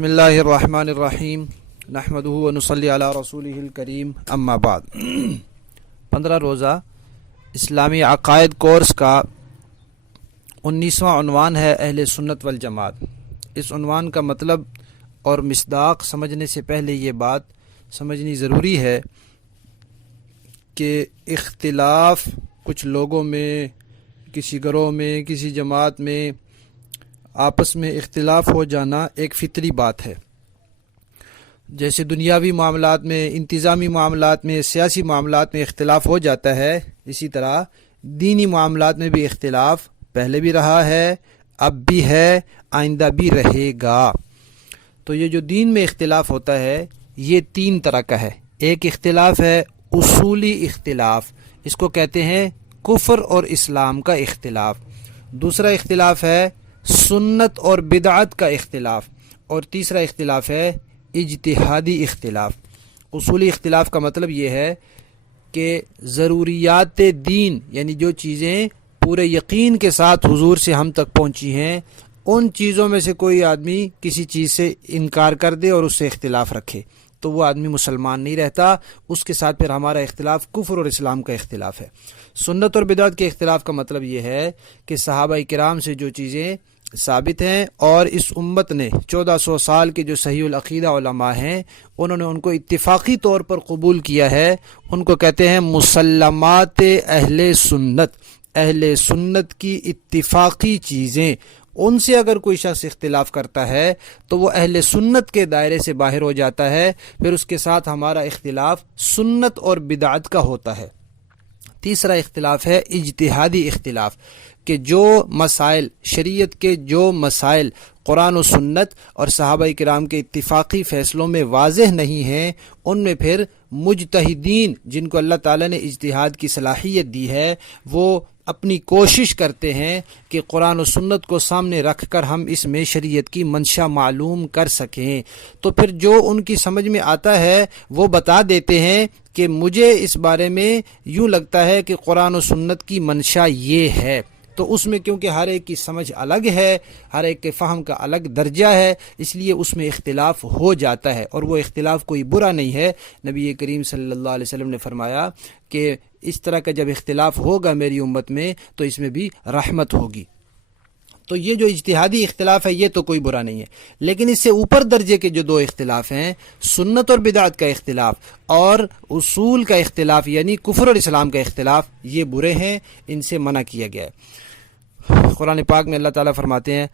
بسم اللہ الرحمن الرحیم نحمدہ ونصلی علی رسولہ الکریم اما بعد 15 روزہ اسلامی عقائد کورس کا 19واں عنوان ہے اہل سنت والجماعت۔ اس عنوان کا مطلب اور مصداق سمجھنے سے پہلے یہ بات سمجھنی ضروری ہے کہ اختلاف کچھ لوگوں میں، کسی گروہ میں، کسی جماعت میں آپس میں اختلاف ہو جانا ایک فطری بات ہے۔ جیسے دنیاوی معاملات میں، انتظامی معاملات میں، سیاسی معاملات میں اختلاف ہو جاتا ہے، اسی طرح دینی معاملات میں بھی اختلاف پہلے بھی رہا ہے، اب بھی ہے، آئندہ بھی رہے گا۔ تو یہ جو دین میں اختلاف ہوتا ہے یہ 3 طرح کا ہے۔ ایک اختلاف ہے اصولی اختلاف، اس کو کہتے ہیں کفر اور اسلام کا اختلاف۔ دوسرا اختلاف ہے سنت اور بدعت کا اختلاف، اور تیسرا اختلاف ہے اجتہادی اختلاف۔ اصولی اختلاف کا مطلب یہ ہے کہ ضروریات دین، یعنی جو چیزیں پورے یقین کے ساتھ حضور سے ہم تک پہنچی ہیں، ان چیزوں میں سے کوئی آدمی کسی چیز سے انکار کر دے اور اس سے اختلاف رکھے تو وہ آدمی مسلمان نہیں رہتا، اس کے ساتھ پھر ہمارا اختلاف کفر اور اسلام کا اختلاف ہے۔ سنت اور بدعت کے اختلاف کا مطلب یہ ہے کہ صحابہ کرام سے جو چیزیں ثابت ہیں اور اس امت نے 1400 سال کے جو صحیح العقیدہ علماء ہیں انہوں نے ان کو اتفاقی طور پر قبول کیا ہے، ان کو کہتے ہیں مسلمات اہل سنت۔ اہل سنت کی اتفاقی چیزیں، ان سے اگر کوئی شخص اختلاف کرتا ہے تو وہ اہل سنت کے دائرے سے باہر ہو جاتا ہے، پھر اس کے ساتھ ہمارا اختلاف سنت اور بدعت کا ہوتا ہے۔ تیسرا اختلاف ہے اجتہادی اختلاف، کہ جو مسائل، شریعت کے جو مسائل قرآن و سنت اور صحابہ کرام کے اتفاقی فیصلوں میں واضح نہیں ہیں، ان میں پھر مجتہدین جن کو اللہ تعالیٰ نے اجتہاد کی صلاحیت دی ہے وہ اپنی کوشش کرتے ہیں کہ قرآن و سنت کو سامنے رکھ کر ہم اس میں شریعت کی منشا معلوم کر سکیں۔ تو پھر جو ان کی سمجھ میں آتا ہے وہ بتا دیتے ہیں کہ مجھے اس بارے میں یوں لگتا ہے کہ قرآن و سنت کی منشا یہ ہے۔ تو اس میں کیونکہ ہر ایک کی سمجھ الگ ہے، ہر ایک کے فہم کا الگ درجہ ہے، اس لیے اس میں اختلاف ہو جاتا ہے، اور وہ اختلاف کوئی برا نہیں ہے۔ نبی کریم صلی اللہ علیہ وسلم نے فرمایا کہ اس طرح کا جب اختلاف ہوگا میری امت میں تو اس میں بھی رحمت ہوگی۔ تو یہ جو اجتہادی اختلاف ہے یہ تو کوئی برا نہیں ہے، لیکن اس سے اوپر درجے کے جو 2 اختلاف ہیں، سنت اور بدعت کا اختلاف اور اصول کا اختلاف یعنی کفر اور اسلام کا اختلاف، یہ برے ہیں، ان سے منع کیا گیا ہے۔ قرآن پاک میں اللہ تعالیٰ فرماتے ہیں،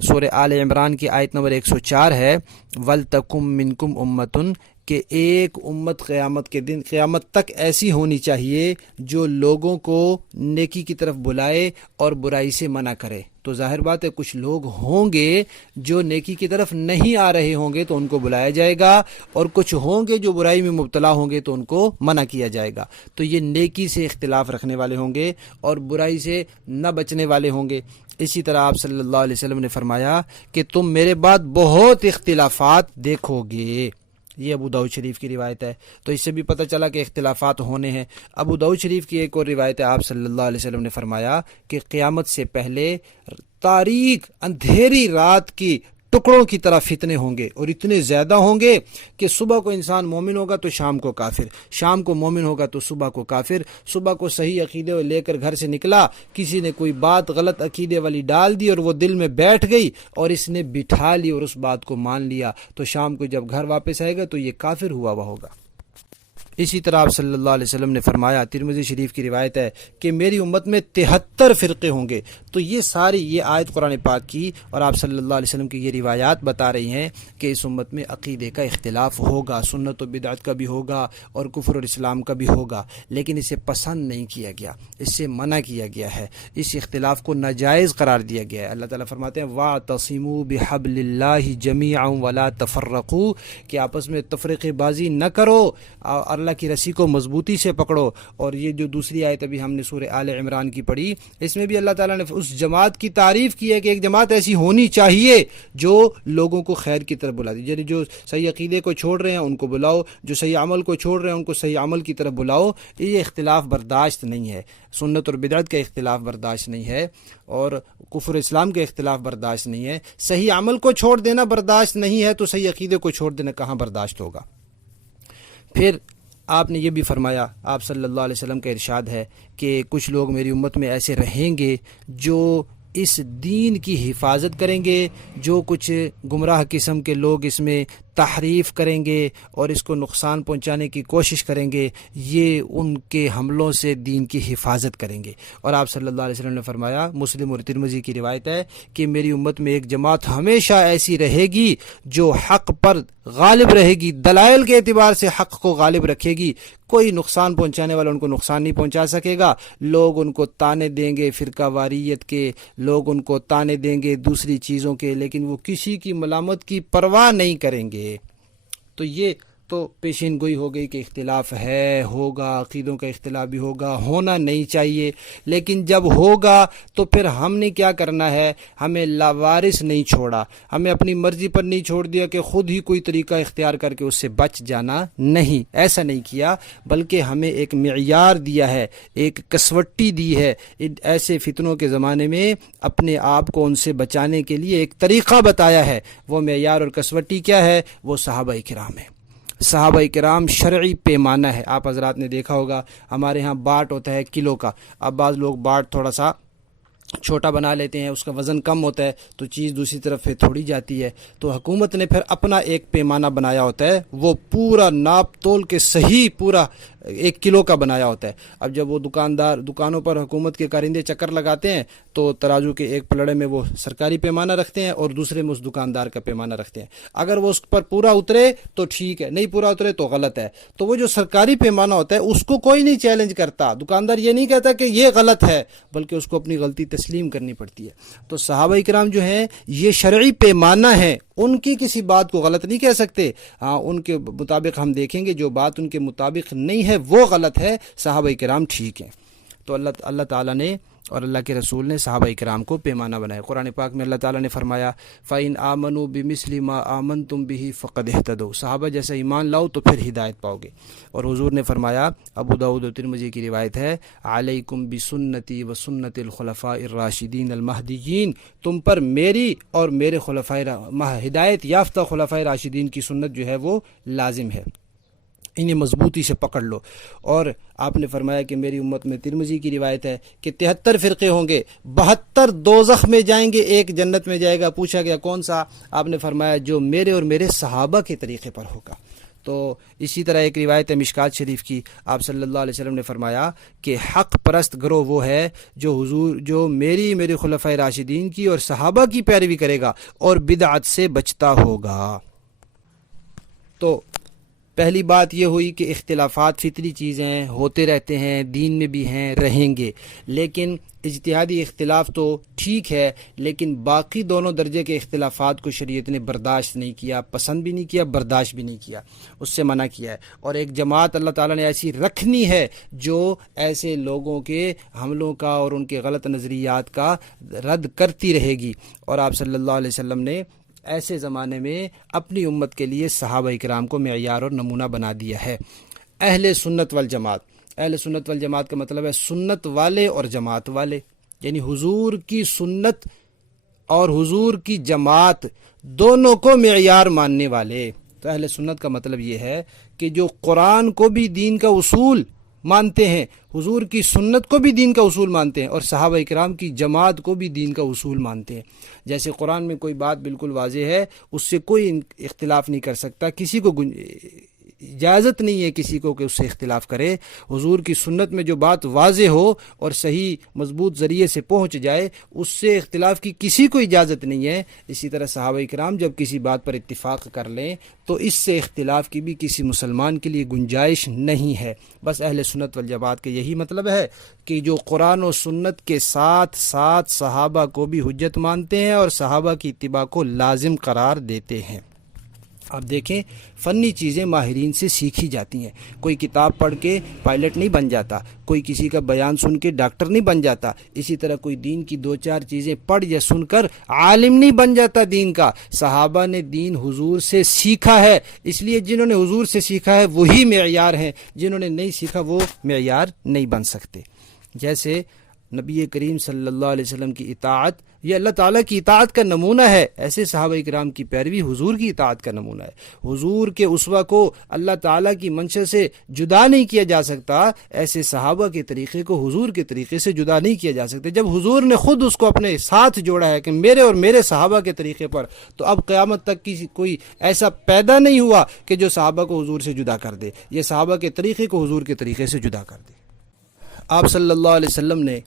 سورہ آل عمران کی آیت نمبر 104 ہے، وَلْتَكُمْ مِنْكُمْ أُمَّةٌ، کہ ایک امت قیامت کے دن، قیامت تک ایسی ہونی چاہیے جو لوگوں کو نیکی کی طرف بلائے اور برائی سے منع کرے۔ تو ظاہر بات ہے کچھ لوگ ہوں گے جو نیکی کی طرف نہیں آ رہے ہوں گے تو ان کو بلایا جائے گا، اور کچھ ہوں گے جو برائی میں مبتلا ہوں گے تو ان کو منع کیا جائے گا۔ تو یہ نیکی سے اختلاف رکھنے والے ہوں گے اور برائی سے نہ بچنے والے ہوں گے۔ اسی طرح آپ صلی اللہ علیہ وسلم نے فرمایا کہ تم میرے بعد بہت اختلافات دیکھو گے۔ یہ ابو داؤد شریف کی روایت ہے، تو اس سے بھی پتہ چلا کہ اختلافات ہونے ہیں۔ ابو داؤد شریف کی ایک اور روایت ہے، آپ صلی اللہ علیہ وسلم نے فرمایا کہ قیامت سے پہلے تاریک اندھیری رات کی ٹکڑوں کی طرح فتنے ہوں گے، اور اتنے زیادہ ہوں گے کہ صبح کو انسان مومن ہوگا تو شام کو کافر، شام کو مومن ہوگا تو صبح کو کافر، صبح کو صحیح عقیدے لے کر گھر سے نکلا، کسی نے کوئی بات غلط عقیدے والی ڈال دی اور وہ دل میں بیٹھ گئی اور اس نے بٹھا لی اور اس بات کو مان لیا، تو شام کو جب گھر واپس آئے گا تو یہ کافر ہوا ہوا ہوگا۔ اسی طرح آپ صلی اللہ علیہ وسلم نے فرمایا، ترمذی شریف کی روایت ہے کہ میری امت میں 73 فرقے ہوں گے۔ تو یہ ساری یہ آیت قرآن پاک کی اور آپ صلی اللہ علیہ وسلم کی یہ روایات بتا رہی ہیں کہ اس امت میں عقیدے کا اختلاف ہوگا، سنت و بدعت کا بھی ہوگا اور کفر اور اسلام کا بھی ہوگا، لیکن اسے پسند نہیں کیا گیا، اس سے منع کیا گیا ہے، اس اختلاف کو ناجائز قرار دیا گیا ہے۔ اللہ تعالیٰ فرماتے ہیں وَاعْتَصِمُوا بِحَبْلِ اللَّهِ جَمِيعًا وَلَا تَفَرَّقُوا، کہ آپس میں تفرقے بازی نہ کرو، اور اللہ کی رسی کو مضبوطی سے پکڑو. اور یہ جو دوسری آیت ابھی ہم نے سورہ آل عمران کی پڑھی، اس میں بھی اللہ تعالیٰ نے اس جماعت کی تعریف کی ہے کہ ایک جماعت ایسی ہونی چاہیے جو لوگوں کو خیر کی طرف بلا دی. یعنی جو صحیح عقیدے کو چھوڑ رہے ہیں ان کو بلاؤ، جو صحیح عمل کو چھوڑ رہے ہیں ان کو صحیح عمل کی طرف بلاؤ. یہ اختلاف برداشت نہیں ہے، سنت اور بدعت کا اختلاف برداشت نہیں ہے، اور کفر اسلام کے اختلاف برداشت نہیں ہے. صحیح عمل کو چھوڑ دینا برداشت نہیں ہے تو صحیح عقیدے کو چھوڑ دینا کہاں برداشت ہوگا. پھر آپ نے یہ بھی فرمایا، آپ صلی اللہ علیہ وسلم کا ارشاد ہے کہ کچھ لوگ میری امت میں ایسے رہیں گے جو اس دین کی حفاظت کریں گے، جو کچھ گمراہ قسم کے لوگ اس میں تحریف کریں گے اور اس کو نقصان پہنچانے کی کوشش کریں گے، یہ ان کے حملوں سے دین کی حفاظت کریں گے. اور آپ صلی اللہ علیہ وسلم نے فرمایا، مسلم اور ترمذی کی روایت ہے کہ میری امت میں ایک جماعت ہمیشہ ایسی رہے گی جو حق پر غالب رہے گی، دلائل کے اعتبار سے حق کو غالب رکھے گی. کوئی نقصان پہنچانے والا ان کو نقصان نہیں پہنچا سکے گا. لوگ ان کو تانے دیں گے فرقہ واریت کے، لوگ ان کو تانے دیں گے دوسری چیزوں کے، لیکن وہ کسی کی ملامت کی پرواہ نہیں کریں گے. تو یہ تو پیشین گوئی ہو گئی کہ اختلاف ہے، ہوگا، عقیدوں کا اختلاف بھی ہوگا، ہونا نہیں چاہیے. لیکن جب ہوگا تو پھر ہم نے کیا کرنا ہے؟ ہمیں لاوارث نہیں چھوڑا، ہمیں اپنی مرضی پر نہیں چھوڑ دیا کہ خود ہی کوئی طریقہ اختیار کر کے اس سے بچ جانا. نہیں، ایسا نہیں کیا، بلکہ ہمیں ایک معیار دیا ہے، ایک کسوٹی دی ہے. ایسے فتنوں کے زمانے میں اپنے آپ کو ان سے بچانے کے لیے ایک طریقہ بتایا ہے. وہ معیار اور کسوٹی کیا ہے؟ وہ صحابہ کرام ہے. صحابہ کرام شرعی پیمانہ ہے. آپ حضرات نے دیکھا ہوگا ہمارے ہاں باٹ ہوتا ہے کلو کا. اب بعض لوگ باٹ تھوڑا سا چھوٹا بنا لیتے ہیں، اس کا وزن کم ہوتا ہے تو چیز دوسری طرف پھر تھوڑی جاتی ہے. تو حکومت نے پھر اپنا ایک پیمانہ بنایا ہوتا ہے، وہ پورا ناپ تول کے صحیح پورا 1 کلو کا بنایا ہوتا ہے. اب جب وہ دکانوں پر حکومت کے کارندے چکر لگاتے ہیں تو ترازو کے ایک پلڑے میں وہ سرکاری پیمانہ رکھتے ہیں اور دوسرے میں اس دکاندار کا پیمانہ رکھتے ہیں. اگر وہ اس پر پورا اترے تو ٹھیک ہے، نہیں پورا اترے تو غلط ہے. تو وہ جو سرکاری پیمانہ ہوتا ہے اس کو کوئی نہیں چیلنج کرتا، دکاندار یہ نہیں کہتا کہ یہ غلط ہے، بلکہ اس کو اپنی غلطی تسلیم کرنی پڑتی ہے. تو صحابہ کرام جو ہیں یہ شرعی پیمانہ ہیں، ان کی کسی بات کو غلط نہیں کہہ سکتے. ہاں، ان کے مطابق ہم دیکھیں گے جو بات ان کے مطابق نہیں ہے وہ غلط ہے، صحابہ کرام ٹھیک ہیں. تو اللہ تعالیٰ نے اور اللہ کے رسول نے صحابہ کرام کو پیمانہ بنایا. قرآن پاک میں اللہ تعالیٰ نے فرمایا فَإِنْ آمَنُوا بِمِثْلِ مَا آمَنْتُمْ بِهِ فَقَدْ اهْتَدَوْا، صحابہ جیسا ایمان لاؤ تو پھر ہدایت پاؤ گے. اور حضور نے فرمایا، ابو داؤد و ترمذی کی روایت ہے، علیکم بسنتی و سنت الخلفاء الراشدین المہدیین، تم پر میری اور میرے ہدایت یافتہ خلفائے راشدین کی سنت جو ہے وہ لازم ہے، انہیں مضبوطی سے پکڑ لو. اور آپ نے فرمایا کہ میری امت میں، ترمذی کی روایت ہے کہ 73 فرقے ہوں گے، 72 دوزخ میں جائیں گے، ایک جنت میں جائے گا. پوچھا گیا کون سا؟ آپ نے فرمایا جو میرے اور میرے صحابہ کے طریقے پر ہوگا. تو اسی طرح ایک روایت ہے مشکات شریف کی، آپ صلی اللہ علیہ وسلم نے فرمایا کہ حق پرست گروہ وہ ہے جو میرے خلفائے راشدین کی اور صحابہ کی پیروی کرے گا اور بدعت سے بچتا ہوگا. تو پہلی بات یہ ہوئی کہ اختلافات فطری چیزیں ہوتے رہتے ہیں، دین میں بھی ہیں، رہیں گے. لیکن اجتہادی اختلاف تو ٹھیک ہے، لیکن باقی دونوں درجے کے اختلافات کو شریعت نے برداشت نہیں کیا، پسند بھی نہیں کیا، برداشت بھی نہیں کیا، اس سے منع کیا ہے. اور ایک جماعت اللہ تعالیٰ نے ایسی رکھنی ہے جو ایسے لوگوں کے حملوں کا اور ان کے غلط نظریات کا رد کرتی رہے گی. اور آپ صلی اللہ علیہ وسلم نے ایسے زمانے میں اپنی امت کے لیے صحابہ کرام کو معیار اور نمونہ بنا دیا ہے. اہل سنت والجماعت، اہل سنت والجماعت کا مطلب ہے سنت والے اور جماعت والے، یعنی حضور کی سنت اور حضور کی جماعت دونوں کو معیار ماننے والے. تو اہل سنت کا مطلب یہ ہے کہ جو قرآن کو بھی دین کا اصول مانتے ہیں، حضور کی سنت کو بھی دین کا اصول مانتے ہیں، اور صحابہ کرام کی جماعت کو بھی دین کا اصول مانتے ہیں. جیسے قرآن میں کوئی بات بالکل واضح ہے، اس سے کوئی اختلاف نہیں کر سکتا، کسی کو اجازت نہیں ہے کسی کو کہ اس سے اختلاف کرے. حضور کی سنت میں جو بات واضح ہو اور صحیح مضبوط ذریعے سے پہنچ جائے، اس سے اختلاف کی کسی کو اجازت نہیں ہے. اسی طرح صحابہ کرام جب کسی بات پر اتفاق کر لیں تو اس سے اختلاف کی بھی کسی مسلمان کے لیے گنجائش نہیں ہے. بس اہل سنت والجماعت کا یہی مطلب ہے کہ جو قرآن و سنت کے ساتھ ساتھ صحابہ کو بھی حجت مانتے ہیں اور صحابہ کی اتباع کو لازم قرار دیتے ہیں. آپ دیکھیں فنی چیزیں ماہرین سے سیکھی جاتی ہیں. کوئی کتاب پڑھ کے پائلٹ نہیں بن جاتا, کوئی کسی کا بیان سن کے ڈاکٹر نہیں بن جاتا, اسی طرح کوئی دین کی دو چار چیزیں پڑھ یا سن کر عالم نہیں بن جاتا دین کا. صحابہ نے دین حضور سے سیکھا ہے, اس لیے جنہوں نے حضور سے سیکھا ہے وہی معیار ہیں, جنہوں نے نہیں سیکھا وہ معیار نہیں بن سکتے. جیسے نبی کریم صلی اللہ علیہ وسلم کی اطاعت یہ اللہ تعالیٰ کی اطاعت کا نمونہ ہے, ایسے صحابہ کرام کی پیروی حضور کی اطاعت کا نمونہ ہے. حضور کے اسوہ کو اللہ تعالیٰ کی منشا سے جدا نہیں کیا جا سکتا, ایسے صحابہ کے طریقے کو حضور کے طریقے سے جدا نہیں کیا جا سکتا. جب حضور نے خود اس کو اپنے ساتھ جوڑا ہے کہ میرے اور میرے صحابہ کے طریقے پر, تو اب قیامت تک کی کوئی ایسا پیدا نہیں ہوا کہ جو صحابہ کو حضور سے جدا کر دے, یہ صحابہ کے طریقے کو حضور کے طریقے سے جدا کر دے. آپ صلی اللہ علیہ وسلم نے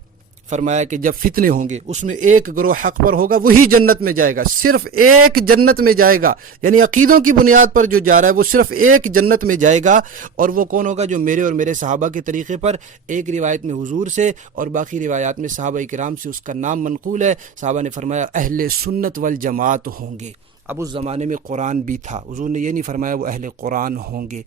فرمایا کہ جب فتنے ہوں گے اس میں ایک گروہ حق پر ہوگا وہی جنت میں جائے گا, صرف ایک جنت میں جائے گا, یعنی عقیدوں کی بنیاد پر جو جا رہا ہے وہ صرف ایک جنت میں جائے گا. اور وہ کون ہوگا؟ جو میرے اور میرے صحابہ کے طریقے پر, ایک روایت میں حضور سے اور باقی روایات میں صحابہ کرام سے اس کا نام منقول ہے. صحابہ نے فرمایا اہل سنت والجماعت ہوں گے. اب اس زمانے میں قرآن بھی تھا, حضور نے یہ نہیں فرمایا وہ اہل قرآن ہوں گے.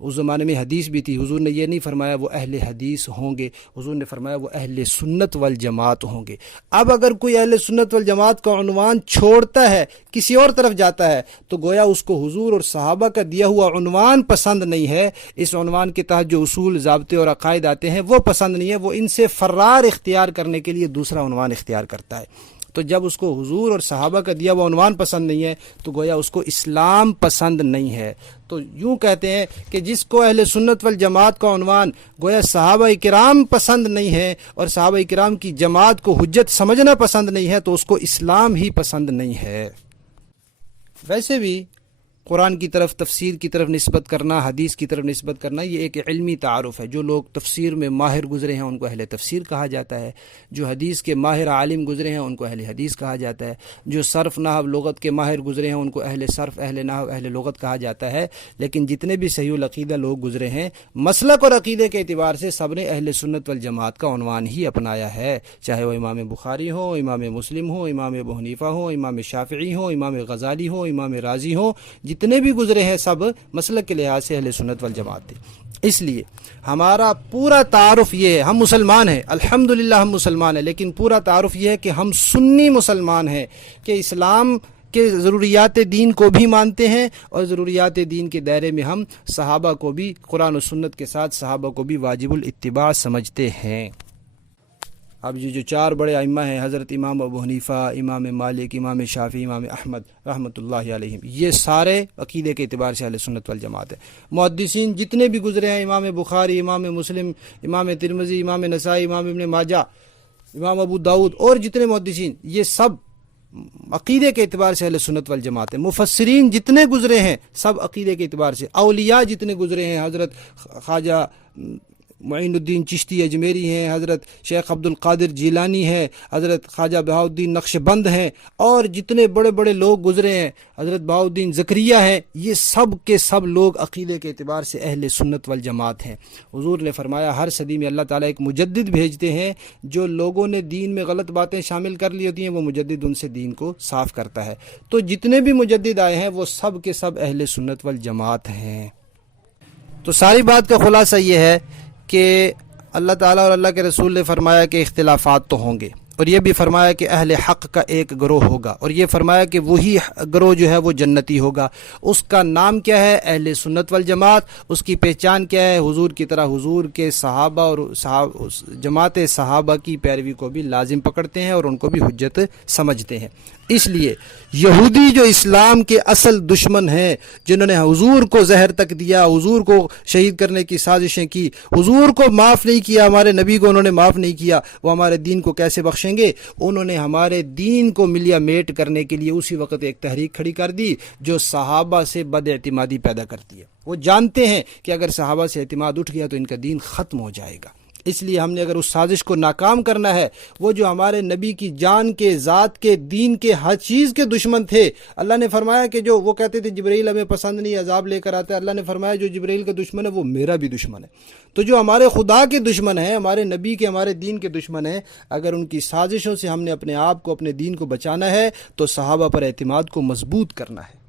اس زمانے میں حدیث بھی تھی, حضور نے یہ نہیں فرمایا وہ اہل حدیث ہوں گے, حضور نے فرمایا وہ اہل سنت والجماعت ہوں گے. اب اگر کوئی اہل سنت والجماعت کا عنوان چھوڑتا ہے کسی اور طرف جاتا ہے تو گویا اس کو حضور اور صحابہ کا دیا ہوا عنوان پسند نہیں ہے. اس عنوان کے تحت جو اصول ضابطے اور عقائد آتے ہیں وہ پسند نہیں ہے, وہ ان سے فرار اختیار کرنے کے لیے دوسرا عنوان اختیار کرتا ہے. تو جب اس کو حضور اور صحابہ کا دیا وہ عنوان پسند نہیں ہے تو گویا اس کو اسلام پسند نہیں ہے. تو یوں کہتے ہیں کہ جس کو اہل سنت والجماعت کا عنوان گویا صحابہ کرام پسند نہیں ہے اور صحابہ کرام کی جماعت کو حجت سمجھنا پسند نہیں ہے تو اس کو اسلام ہی پسند نہیں ہے. ویسے بھی قرآن کی طرف, تفسیر کی طرف نسبت کرنا, حدیث کی طرف نسبت کرنا یہ ایک علمی تعارف ہے. جو لوگ تفسیر میں ماہر گزرے ہیں ان کو اہل تفسیر کہا جاتا ہے, جو حدیث کے ماہر عالم گزرے ہیں ان کو اہل حدیث کہا جاتا ہے, جو صرف نحو لغت کے ماہر گزرے ہیں ان کو اہل صرف, اہل نحو, اہل لغت کہا جاتا ہے. لیکن جتنے بھی صحیح العقیدہ لوگ گزرے ہیں مسلک اور عقیدے کے اعتبار سے سب نے اہل سنت والجماعت کا عنوان ہی اپنایا ہے, چاہے وہ امام بخاری ہو, امام مسلم ہو, امام ابو حنیفہ ہو, امام شافعی ہو, امام غزالی ہو, امام رازی ہو, جتنے بھی گزرے ہیں سب مسلک کے لحاظ سے اہل سنت والجماعت تھے. اس لیے ہمارا پورا تعارف یہ ہے, ہم مسلمان ہیں الحمدللہ, ہم مسلمان ہیں, لیکن پورا تعارف یہ ہے کہ ہم سنی مسلمان ہیں, کہ اسلام کے ضروریات دین کو بھی مانتے ہیں اور ضروریات دین کے دائرے میں ہم صحابہ کو بھی, قرآن و سنت کے ساتھ صحابہ کو بھی واجب الاتباع سمجھتے ہیں. اب یہ جو چار بڑے ائمہ ہیں, حضرت امام ابو حنیفہ, امام مالک, امام شافعی, امام احمد رحمۃ اللہ علیہم, یہ سارے عقیدے کے اعتبار سے اہل سنت والجماعت ہیں. محدثین جتنے بھی گزرے ہیں, امام بخاری, امام مسلم, امام ترمذی, امام نسائی, امام ابن ماجہ, امام ابو داؤد اور جتنے محدثین, یہ سب عقیدے کے اعتبار سے اہل سنت والجماعت ہیں. مفسرین جتنے گزرے ہیں سب عقیدے کے اعتبار سے. اولیاء جتنے گزرے ہیں, حضرت خواجہ معین الدین چشتی اجمیری ہیں, حضرت شیخ عبد القادر جیلانی ہے, حضرت خواجہ بہاؤالدین نقش بند ہیں, اور جتنے بڑے بڑے لوگ گزرے ہیں, حضرت بہاؤالدین زکریہ ہیں, یہ سب کے سب لوگ عقیدے کے اعتبار سے اہل سنت والجماعت ہیں. حضور نے فرمایا ہر صدی میں اللہ تعالیٰ ایک مجدد بھیجتے ہیں, جو لوگوں نے دین میں غلط باتیں شامل کر لی ہوتی ہیں وہ مجدد ان سے دین کو صاف کرتا ہے. تو جتنے بھی مجدد آئے ہیں وہ سب کے سب اہل سنت والجماعت ہیں. تو ساری بات کا خلاصہ یہ ہے کہ اللہ تعالیٰ اور اللہ کے رسول نے فرمایا کہ اختلافات تو ہوں گے, اور یہ بھی فرمایا کہ اہل حق کا ایک گروہ ہوگا, اور یہ فرمایا کہ وہی گروہ جو ہے وہ جنتی ہوگا. اس کا نام کیا ہے؟ اہل سنت والجماعت. اس کی پہچان کیا ہے؟ حضور کی طرح حضور کے صحابہ اور جماعت صحابہ کی پیروی کو بھی لازم پکڑتے ہیں اور ان کو بھی حجت سمجھتے ہیں. اس لیے یہودی جو اسلام کے اصل دشمن ہیں, جنہوں نے حضور کو زہر تک دیا, حضور کو شہید کرنے کی سازشیں کی, حضور کو معاف نہیں کیا, ہمارے نبی کو انہوں نے معاف نہیں کیا, وہ ہمارے دین کو کیسے بخشیں گے؟ انہوں نے ہمارے دین کو ملیا میٹ کرنے کے لیے اسی وقت ایک تحریک کھڑی کر دی جو صحابہ سے بد اعتمادی پیدا کرتی ہے. وہ جانتے ہیں کہ اگر صحابہ سے اعتماد اٹھ گیا تو ان کا دین ختم ہو جائے گا. اس لیے ہم نے اگر اس سازش کو ناکام کرنا ہے, وہ جو ہمارے نبی کی جان کے, ذات کے, دین کے, ہر چیز کے دشمن تھے. اللہ نے فرمایا کہ جو وہ کہتے تھے جبرائیل ہمیں پسند نہیں, عذاب لے کر آتا ہے, اللہ نے فرمایا جو جبرائیل کا دشمن ہے وہ میرا بھی دشمن ہے. تو جو ہمارے خدا کے دشمن ہیں, ہمارے نبی کے, ہمارے دین کے دشمن ہیں, اگر ان کی سازشوں سے ہم نے اپنے آپ کو, اپنے دین کو بچانا ہے تو صحابہ پر اعتماد کو مضبوط کرنا ہے.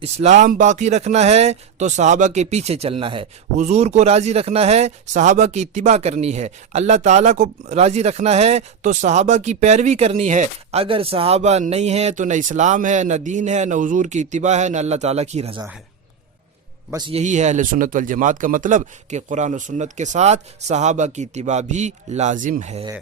اسلام باقی رکھنا ہے تو صحابہ کے پیچھے چلنا ہے، حضور کو راضی رکھنا ہے صحابہ کی اتباع کرنی ہے، اللہ تعالیٰ کو راضی رکھنا ہے تو صحابہ کی پیروی کرنی ہے۔ اگر صحابہ نہیں ہیں تو نہ اسلام ہے، نہ دین ہے، نہ حضور کی اتباع ہے، نہ اللہ تعالیٰ کی رضا ہے۔ بس یہی ہے اہل سنت والجماعت کا مطلب کہ قرآن و سنت کے ساتھ صحابہ کی اتباع بھی لازم ہے۔